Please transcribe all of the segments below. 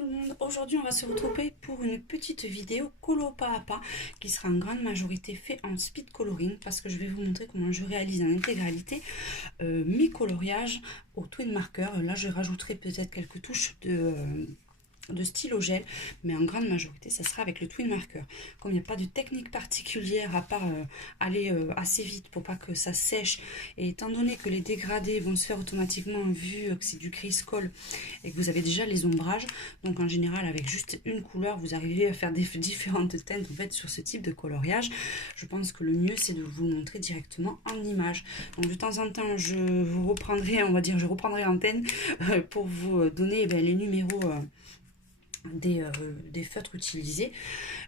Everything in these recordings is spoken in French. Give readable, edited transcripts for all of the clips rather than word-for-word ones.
tout le monde. Aujourd'hui, on va se retrouver pour une petite vidéo colo pas à pas qui sera en grande majorité fait en speed coloring parce que je vais vous montrer comment je réalise en intégralité mes coloriages au twin marker. Là, je rajouterai peut-être quelques touches de stylo gel, mais en grande majorité ça sera avec le twin marker. Comme il n'y a pas de technique particulière à part aller assez vite pour pas que ça sèche, et étant donné que les dégradés vont se faire automatiquement vu que c'est du gris colle et que vous avez déjà les ombrages, donc en général avec juste une couleur vous arrivez à faire des différentes teintes en fait sur ce type de coloriage. Je pense que le mieux c'est de vous le montrer directement en image. Donc de temps en temps je vous reprendrai, on va dire, je reprendrai l'antenne pour vous donner les numéros des feutres utilisés.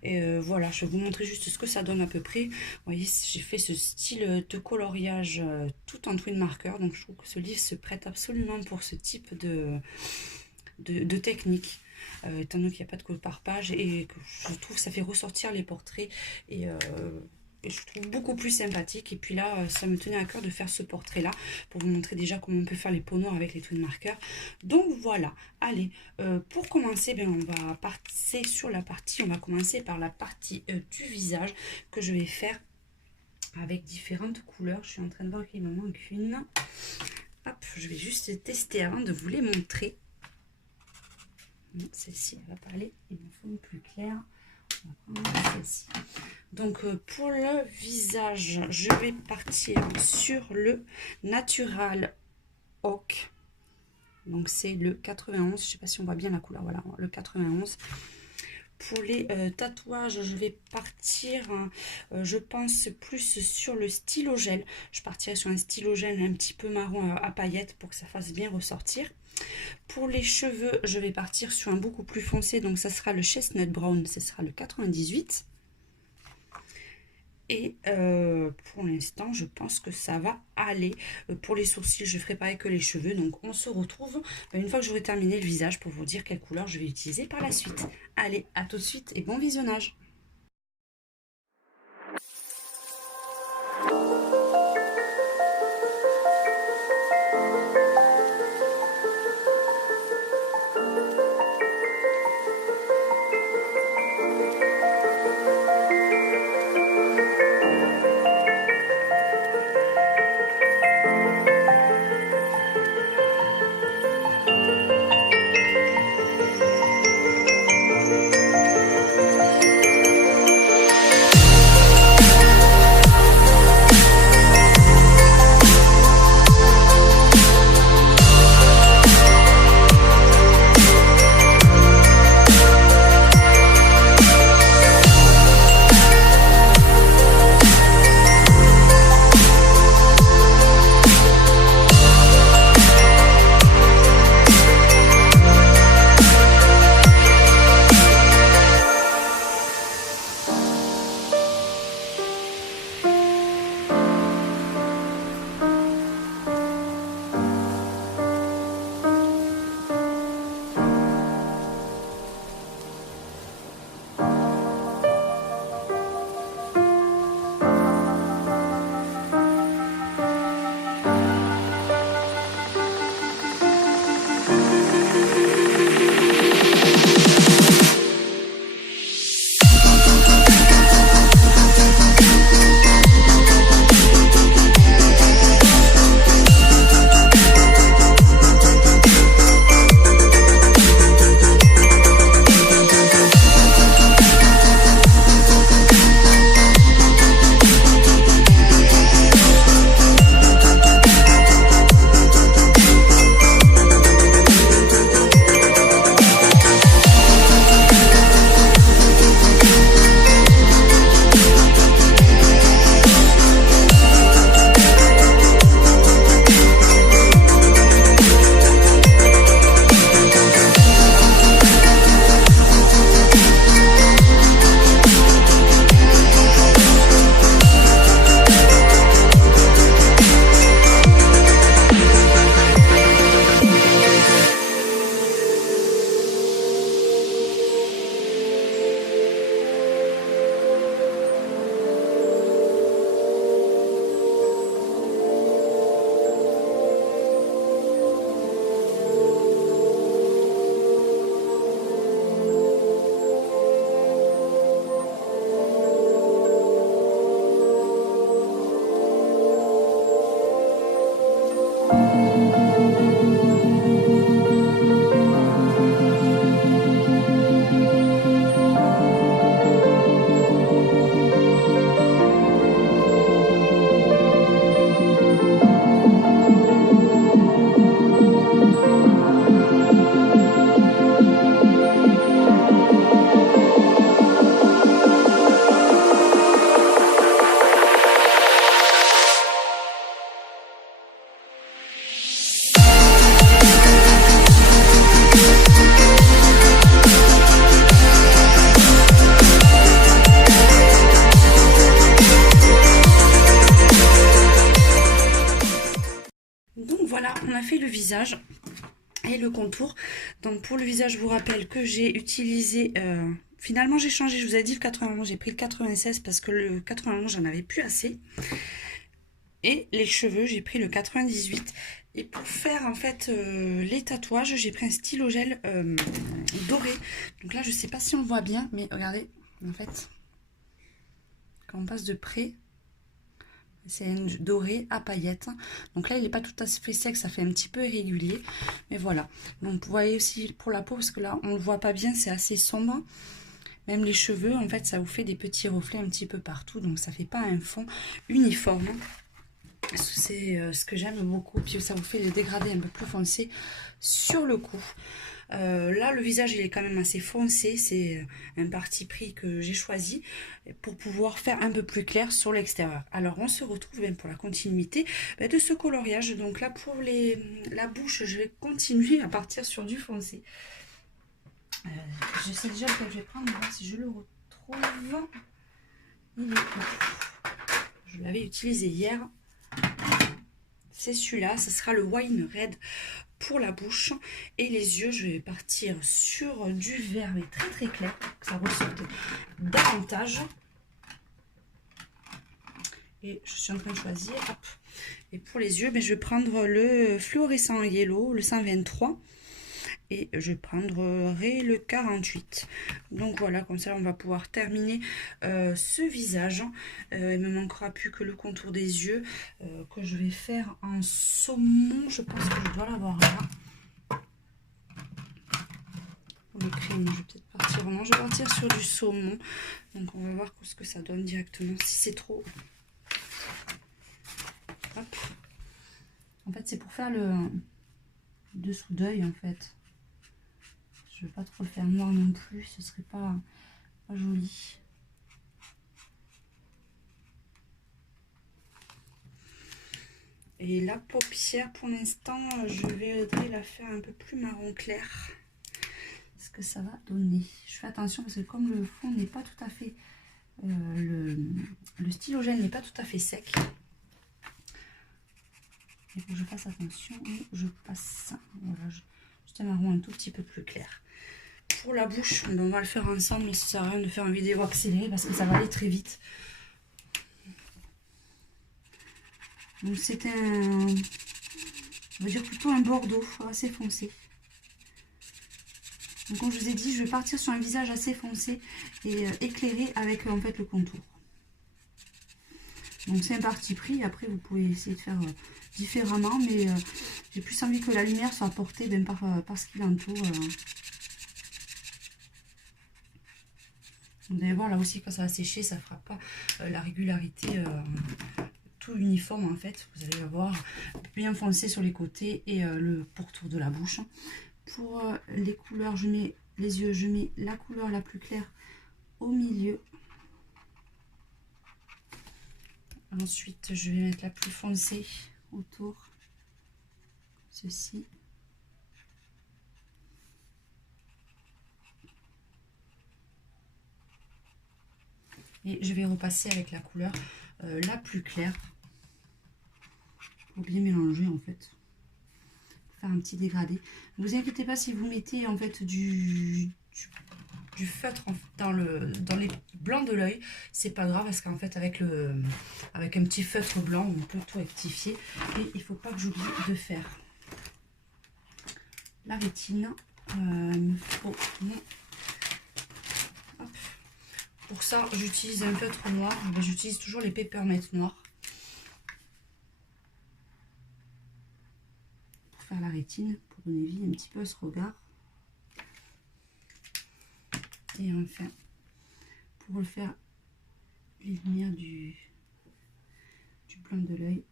Et voilà, je vais vous montrer juste ce que ça donne à peu près. Vous voyez, j'ai fait ce style de coloriage tout en twin marker, donc je trouve que ce livre se prête absolument pour ce type de technique, étant donné qu'il n'y a pas de code par page et que je trouve que ça fait ressortir les portraits et je trouve beaucoup plus sympathique. Et puis là, ça me tenait à cœur de faire ce portrait-là pour vous montrer déjà comment on peut faire les peaux noires avec les twin markers. Donc voilà, allez, pour commencer, on va passer sur la partie, on va commencer par la partie du visage que je vais faire avec différentes couleurs. Je suis en train de voir qu'il me manque une. Hop, je vais juste tester avant de vous les montrer. Celle-ci, elle va pas aller, il me faut une plus claire. On va prendre celle-ci. Donc pour le visage, je vais partir sur le Natural Oak. Donc c'est le 91, je ne sais pas si on voit bien la couleur, voilà, le 91. Pour les tatouages, je vais partir, je pense, plus sur le stylo gel. Je partirai sur un stylo gel un petit peu marron à paillettes pour que ça fasse bien ressortir. Pour les cheveux, je vais partir sur un beaucoup plus foncé, donc ça sera le Chestnut Brown, ce sera le 98. Et pour l'instant, je pense que ça va aller. Pour les sourcils, je ferai pareil que les cheveux. Donc, on se retrouve une fois que j'aurai terminé le visage pour vous dire quelle couleur je vais utiliser par la suite. Allez, à tout de suite et bon visionnage. fait le visage et le contour. Donc pour le visage, je vous rappelle que j'ai utilisé... finalement j'ai changé, je vous ai dit le 91, j'ai pris le 96 parce que le 91 j'en avais plus assez. Et les cheveux, j'ai pris le 98. Et pour faire en fait les tatouages, j'ai pris un stylo gel doré. Donc là, je sais pas si on voit bien, mais regardez, en fait, quand on passe de près, c'est un doré à paillettes. Donc là, il n'est pas tout à fait sec, ça fait un petit peu irrégulier. Mais voilà. Donc vous voyez aussi pour la peau, parce que là, on ne le voit pas bien, c'est assez sombre. Même les cheveux, en fait, ça vous fait des petits reflets un petit peu partout. Donc ça fait pas un fond uniforme. C'est ce que j'aime beaucoup, puis ça vous fait les dégradés un peu plus foncés sur le cou. Là le visage il est quand même assez foncé, c'est un parti pris que j'ai choisi pour pouvoir faire un peu plus clair sur l'extérieur. Alors on se retrouve bien pour la continuité de ce coloriage. Donc là pour la bouche, je vais continuer à partir sur du foncé. Je sais déjà lequel je vais prendre, voir si je le retrouve. Il est là. Je l'avais utilisé hier. C'est celui-là, ce sera le Wine Red pour la bouche. Et les yeux, je vais partir sur du vert, mais très très clair, pour que ça ressorte davantage. Et je suis en train de choisir. Hop. Et pour les yeux, je vais prendre le fluorescent yellow, le 123. Et je prendrai le 48. Donc voilà, comme ça on va pouvoir terminer ce visage. Il ne me manquera plus que le contour des yeux que je vais faire en saumon. Je pense que je dois l'avoir là. Pour le crème, je vais peut-être partir. Non, je vais partir sur du saumon. Donc on va voir ce que ça donne directement. Si c'est trop... Hop. En fait c'est pour faire le dessous d'œil en fait. Je ne veux pas trop le faire noir non plus, ce serait pas joli. Et la paupière, pour l'instant, je vais la faire un peu plus marron clair. Ce que ça va donner. Je fais attention parce que comme le fond n'est pas tout à fait... le stylo gel n'est pas tout à fait sec. Il faut que je fasse attention et je passe ça. Voilà, juste un marron un tout petit peu plus clair. Pour la bouche, on va le faire ensemble, mais ça sert à rien de faire une vidéo accélérée parce que ça va aller très vite. Donc c'est on va dire plutôt un bordeaux assez foncé. Donc comme je vous ai dit, je vais partir sur un visage assez foncé et éclairé avec en fait le contour. Donc c'est un parti pris, après vous pouvez essayer de faire différemment, mais j'ai plus envie que la lumière soit apportée par ce qui l'entoure. Vous allez voir là aussi quand ça va sécher, ça ne fera pas la régularité tout uniforme en fait. Vous allez avoir bien foncé sur les côtés et le pourtour de la bouche. Pour les couleurs, je mets les yeux, je mets la couleur la plus claire au milieu. Ensuite, je vais mettre la plus foncée autour. Ceci. Et je vais repasser avec la couleur la plus claire. Pour bien mélanger en fait. Faire un petit dégradé. Ne vous inquiétez pas si vous mettez en fait du feutre dans les blancs de l'œil, c'est pas grave parce qu'en fait avec un petit feutre blanc on peut tout rectifier. Et il faut pas que j'oublie de faire la rétine. Il me faut hop. Pour ça j'utilise un feutre noir, j'utilise toujours les Peppermint noirs pour faire la rétine, pour donner vie un petit peu à ce regard. Et enfin, pour le faire les lumières du blanc de l'œil,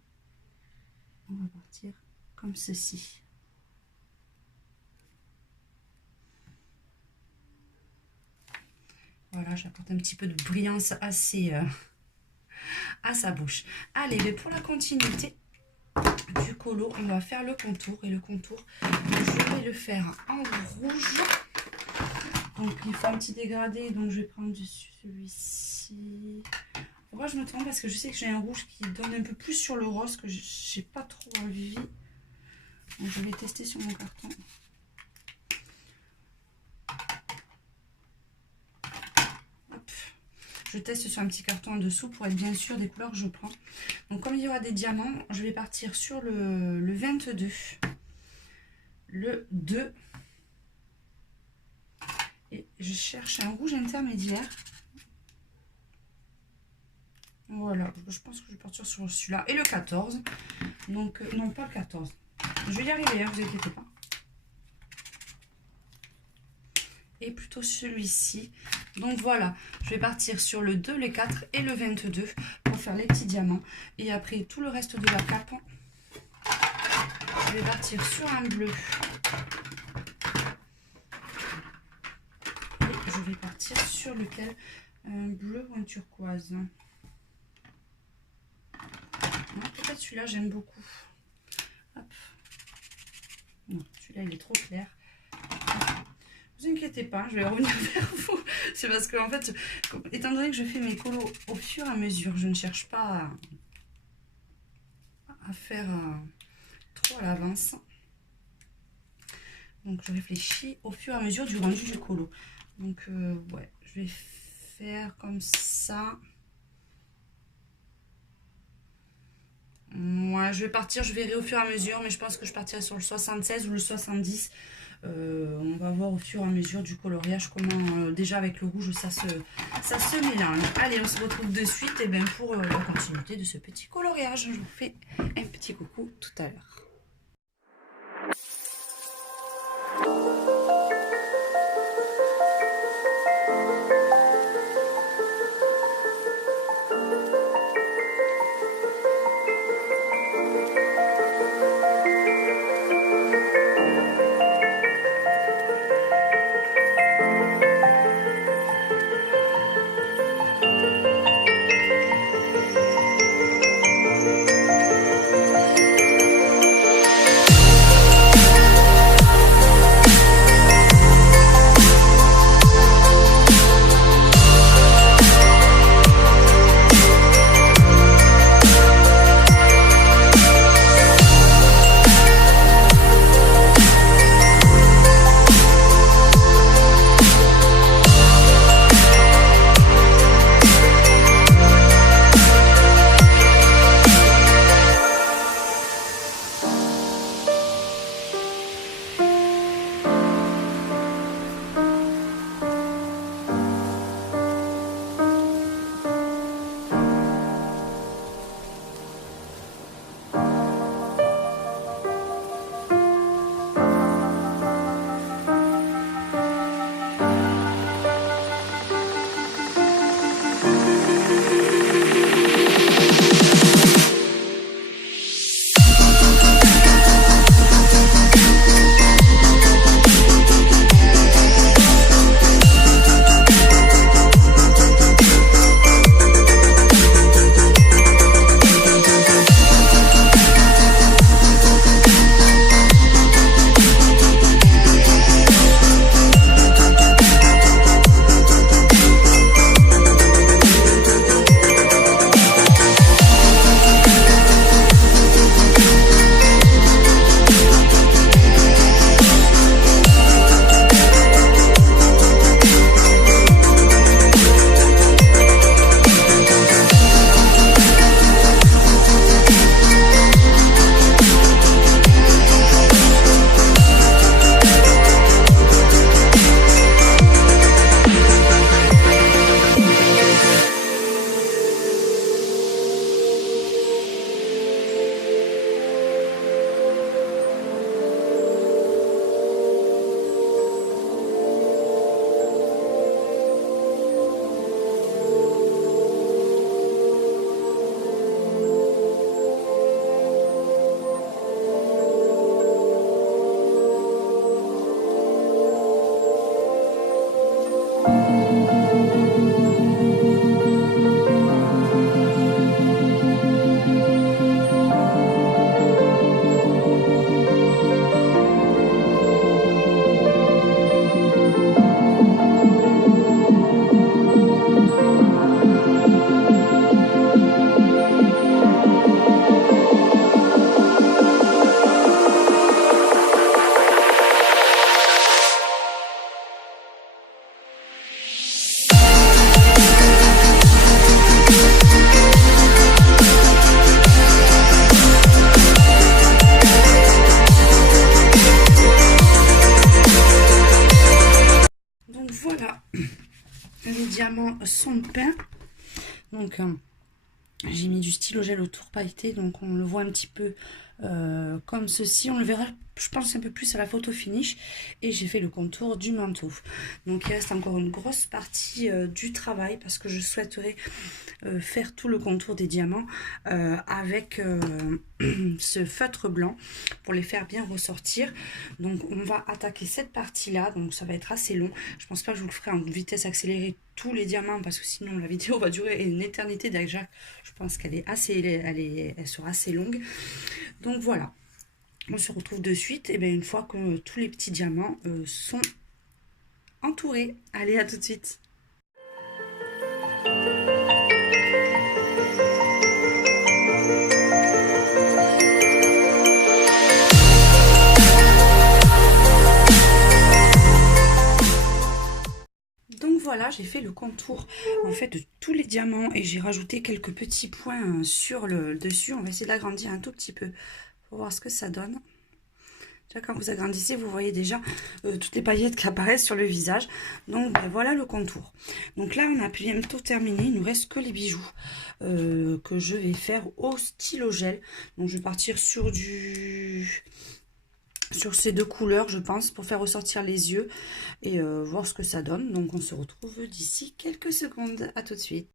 on va partir comme ceci. Voilà, j'apporte un petit peu de brillance à sa bouche. Allez, mais pour la continuité du colo, on va faire le contour. Et le contour, je vais le faire en rouge. Donc il faut un petit dégradé, donc je vais prendre celui-ci. Pourquoi je me trompe? Parce que je sais que j'ai un rouge qui donne un peu plus sur le rose, que j'ai pas trop envie. Donc, je vais tester sur mon carton. Hop. Je teste sur un petit carton en dessous pour être bien sûr des couleurs que je prends. Donc comme il y aura des diamants, je vais partir sur le 22, le 2. Et je cherche un rouge intermédiaire. Voilà, je pense que je vais partir sur celui-là. Et le 14. Donc, non, pas le 14. Je vais y arriver, hein, vous inquiétez pas. Et plutôt celui-ci. Donc voilà, je vais partir sur le 2, le 4 et le 22 pour faire les petits diamants. Et après, tout le reste de la cape, je vais partir sur un bleu. Et je vais partir sur lequel? Un bleu ou un turquoise? Peut-être celui-là, j'aime beaucoup. Hop. Non, celui-là, il est trop clair. Ne vous inquiétez pas, je vais revenir vers vous. C'est parce que, en fait, étant donné que je fais mes colos au fur et à mesure, je ne cherche pas à faire trop à l'avance. Donc, je réfléchis au fur et à mesure du rendu du colo. Donc, ouais, je vais faire comme ça. Moi, je vais partir, je verrai au fur et à mesure, mais je pense que je partirai sur le 76 ou le 70. On va voir au fur et à mesure du coloriage comment déjà avec le rouge ça se mélange. Allez, on se retrouve de suite et bien pour la continuité de ce petit coloriage. Je vous fais un petit coucou tout à l'heure. diamants sont peints. Donc j'ai mis du stylo gel autour pailleté, donc on le voit un petit peu comme ceci. On le verra, je pense, un peu plus à la photo finish. Et j'ai fait le contour du manteau. Donc il reste encore une grosse partie du travail parce que je souhaiterais faire tout le contour des diamants avec ce feutre blanc pour les faire bien ressortir. Donc on va attaquer cette partie là, donc ça va être assez long. Je pense pas que je vous le ferai en vitesse accélérée tous les diamants parce que sinon la vidéo va durer une éternité. Déjà je pense qu'elle est assez, elle sera assez longue. Donc voilà, on se retrouve de suite et bien une fois que tous les petits diamants sont entourés. Allez, à tout de suite. Donc voilà, j'ai fait le contour en fait de tous les diamants et j'ai rajouté quelques petits points sur le dessus. On va essayer d'agrandir un tout petit peu pour voir ce que ça donne. Déjà, quand vous agrandissez, vous voyez déjà toutes les paillettes qui apparaissent sur le visage. Donc ben, voilà le contour. Donc là, on a bientôt terminé. Il ne nous reste que les bijoux que je vais faire au stylo gel. Donc je vais partir sur ces deux couleurs, je pense, pour faire ressortir les yeux et voir ce que ça donne. Donc on se retrouve d'ici quelques secondes. À tout de suite.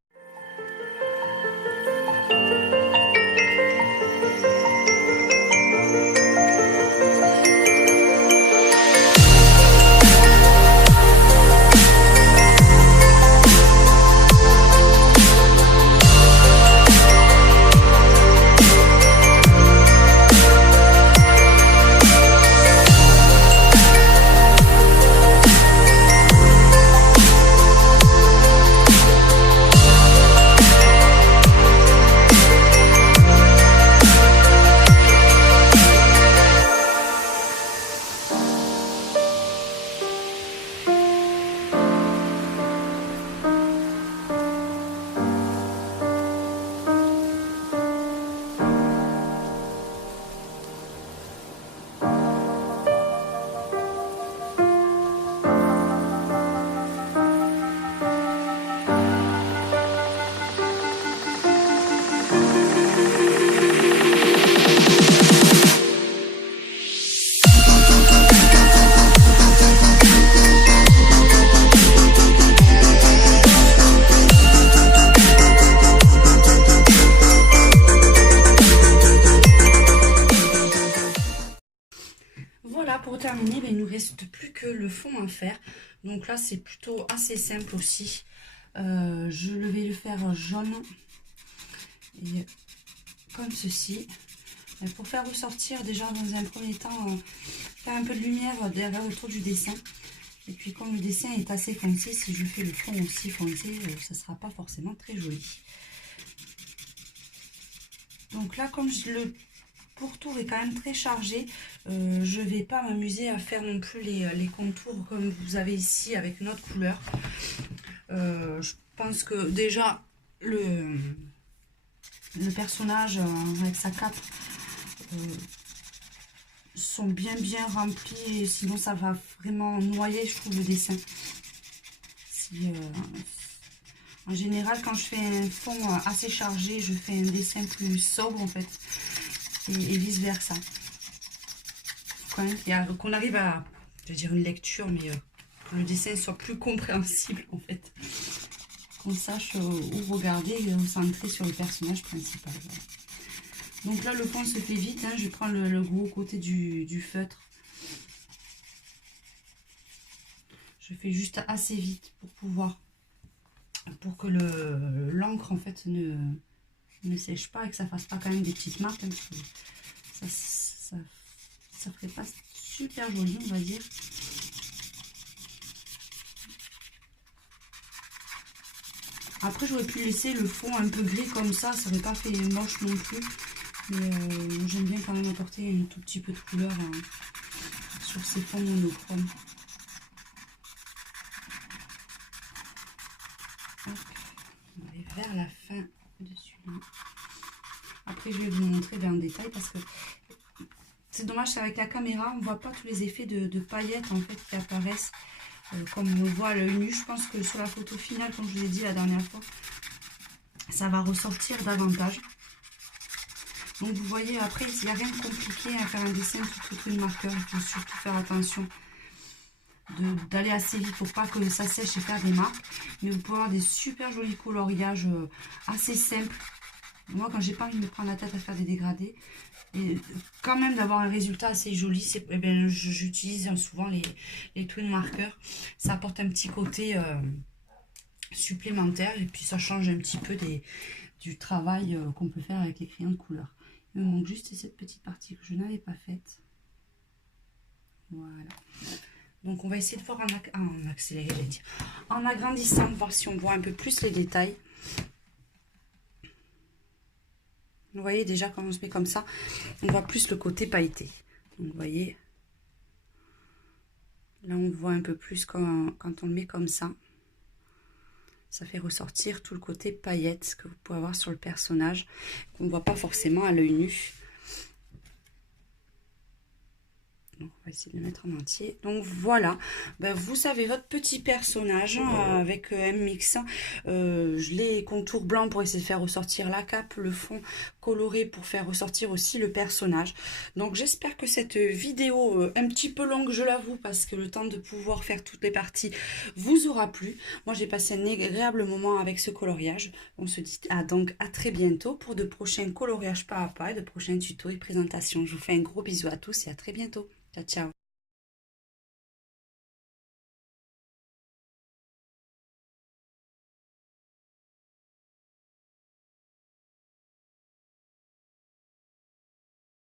Voilà, pour terminer, il ne nous reste plus que le fond à faire. Donc là, c'est plutôt assez simple aussi. Je vais le faire jaune. Et comme ceci. Et pour faire ressortir déjà dans un premier temps, faire un peu de lumière derrière autour du dessin. Et puis comme le dessin est assez foncé, si je fais le fond aussi foncé, ça ne sera pas forcément très joli. Donc là, comme le pourtour est quand même très chargé, je ne vais pas m'amuser à faire non plus les contours comme vous avez ici avec une autre couleur. Je pense que déjà le personnage avec sa cape sont bien remplis, et sinon ça va vraiment noyer, je trouve, le dessin. En général, quand je fais un fond assez chargé, je fais un dessin plus sobre en fait, et vice versa. Quand même qu'on arrive à, je vais dire une lecture, mais que le dessin soit plus compréhensible en fait, qu'on sache où regarder et où centrer sur le personnage principal. Voilà. Donc là, le fond se fait vite, hein. Je prends le gros côté du feutre. Je fais juste assez vite pour que l'encre en fait ne sèche pas et que ça fasse pas quand même des petites marques, hein, parce que ça ferait pas super joli, on va dire. Après, j'aurais pu laisser le fond un peu gris comme ça aurait pas fait moche non plus. Mais j'aime bien quand même apporter un tout petit peu de couleur sur ces fonds monochromes. On va aller vers la fin de celui-là. Après, je vais vous montrer bien en détail parce que c'est dommage qu'avec la caméra, on ne voit pas tous les effets de paillettes en fait qui apparaissent Comme on le voit à l'œil nu, je pense que sur la photo finale, comme je vous ai dit la dernière fois, ça va ressortir davantage. Donc vous voyez, après, il n'y a rien de compliqué à faire un dessin sur toute une marqueur. Il faut surtout faire attention d'aller assez vite pour pas que ça sèche et faire des marques. Mais vous pouvez avoir des super jolis coloriages assez simples. Moi, quand j'ai pas envie de me prendre la tête à faire des dégradés, et quand même d'avoir un résultat assez joli, eh bien, j'utilise souvent les twin markers. Ça apporte un petit côté supplémentaire et puis ça change un petit peu du travail qu'on peut faire avec les crayons de couleur. Il me manque juste cette petite partie que je n'avais pas faite. Voilà. Donc on va essayer de voir en accéléré, je vais dire. En agrandissant, voir si on voit un peu plus les détails. Vous voyez déjà quand on se met comme ça, on voit plus le côté pailleté. Donc vous voyez, là on voit un peu plus quand on le met comme ça. Ça fait ressortir tout le côté paillette que vous pouvez avoir sur le personnage, qu'on ne voit pas forcément à l'œil nu. Donc on va essayer de le mettre en entier. Donc voilà, ben, vous avez votre petit personnage avec MX. Les contours blancs pour essayer de faire ressortir la cape, le fond coloré pour faire ressortir aussi le personnage. Donc j'espère que cette vidéo, un petit peu longue je l'avoue, parce que le temps de pouvoir faire toutes les parties vous aura plu. Moi j'ai passé un agréable moment avec ce coloriage. On se dit donc à très bientôt pour de prochains coloriages pas à pas, de prochains tutos et présentations. Je vous fais un gros bisou à tous et à très bientôt. Ciao, ciao.